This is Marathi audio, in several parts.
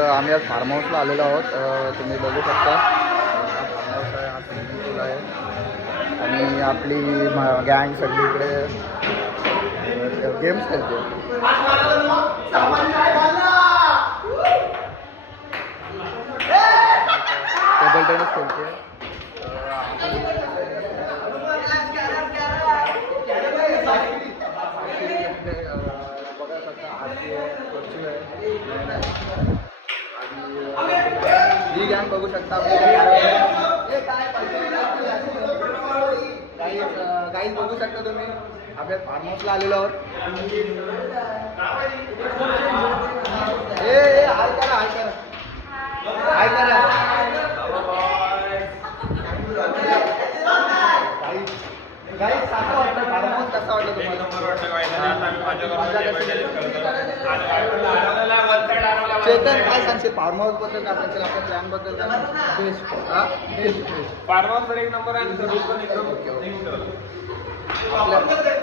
आम्ही आज फार्म हाऊसला आलेलो आहोत. तुम्ही बघू शकता हा फार्म हाऊस आहे, हा स्विमिंग पूल आहे आणि आपली गँग सगळी इकडे गेम्स खेळते. टेबल टेनिस खेळते. बघा शकता आरती आहे, खुर्ची आहे आणि ही गँग बघू शकता आपली काही बघू शकता तुम्ही. आपल्या फार्म हाऊसला आलेलो आहोत. हाय करा हाय करा हाय करा. काही कसं वाटलं फार्म हाऊस, कसं वाटलं तुम्हाला? चेतन काय सांगशील फार्म हाऊस बद्दल, काय सांगशील आपल्या प्लॅन बद्दल? फार्म हाऊस एक नंबर आहे.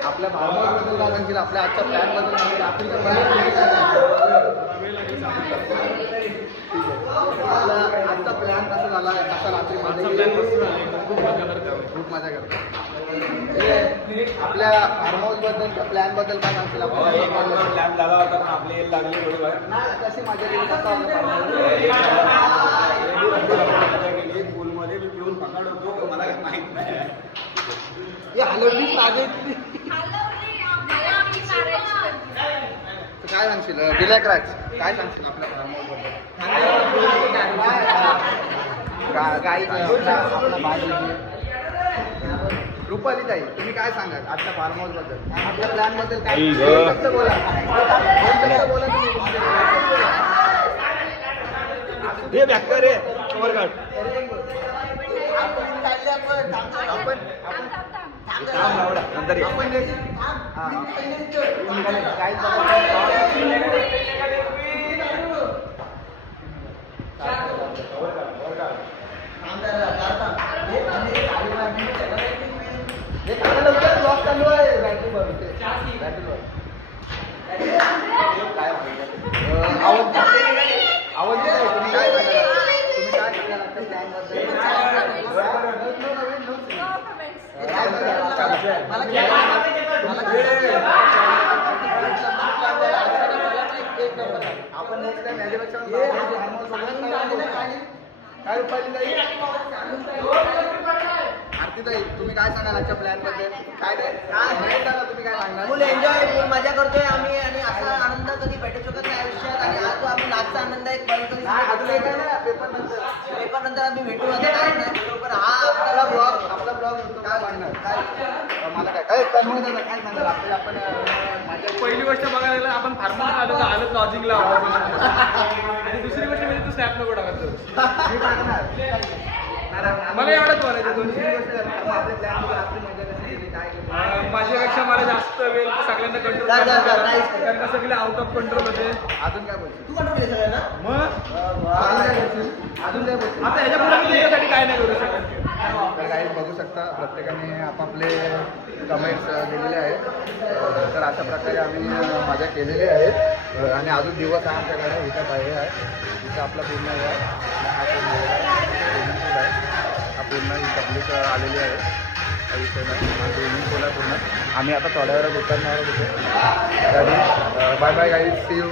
आपल्या फार्म हाऊस बद्दल काय सांगशील? आपल्या आजच्या प्लॅन बद्दल आपला आजचा प्लॅन कसा झाला, कसा रात्री खूप मजा करतो. आपल्या फार्म हाऊस बद्दल प्लॅन बद्दल काय सांगशील? प्लॅन झाला होता पण आपली येईल लागली बरोबर. कशी मजा केली, कसा पूलमध्ये मी पिऊन पकड होतो, मला काही माहित नाही. हलवली लागायची. काय सांगशील ब्लॅक राज, काय सांगशील आपल्या फार्म हाऊस बद्दल? गाई आपला भाजी रुपाली ताई, तुम्ही काय सांगाल आजच्या फार्म हाऊस बद्दल, आपल्या प्लॅन बद्दल? काय बोला बोला हे बॅक रे कवर काढ. आपण नेक्स्ट टाइम याच्यापेक्षा काय रुपाली ताई, आरती ताई, तुम्ही काय सांगाल आजच्या प्लॅन बद्दल? काय तुम्ही काय सांगणार? फुल एन्जॉय, फुल मजा करतोय आम्ही आणि असा आनंद कधी भेटू शकत नाही आयुष्यात. आणि आज आम्ही आजचा आनंद एक पेपर नंतर आम्ही भेटू. आता काय नाही बरोबर. हा आपला आपला ब्लॉग काय सांगणार? काय मला काय सांगाल आपल्याला? आपण पहिली गोष्ट बघायला गेलं आपण फार्म हाऊस आलो लॉजिंगला आणि दुसरी गोष्ट म्हणजे तू स्नॅप नको टाकत. मी टाकणार. मला एवढंच बोलायचं. दोनशे गोष्ट आपल्या प्लॅन रात्री मजा कशी केली, काय केली? माझ्यापेक्षा मला जास्त वेळ सगळ्यांना कंट्रोल त्यांना सगळे आउट ऑफ कंट्रोल होते. अजून काय बोलशील? तू कंट्रोल केलं ना मग अजून काय बोलशील? आता ह्याच्या पुढे मी त्याच्यासाठी काय नाही करू शकत. तर काही बघू शकता प्रत्येकाने आपापले कमेंट्स दिलेले आहेत. तर अशा प्रकारे आम्ही मजा केलेली आहे आणि अजून दिवस आहे आमच्याकडे. इथं पाहिजे आहे, इथं आपला पूर्ण हे आहे, हा पूर्ण स्विमिंग पूल आहे, हा पूर्ण ही पब्लिक आलेली आहे. इथे स्विमिंग पूल आहे पूर्ण. आम्ही आता थोड्या वेळात उतरणार आहोत इथे. Bye bye guys, see you.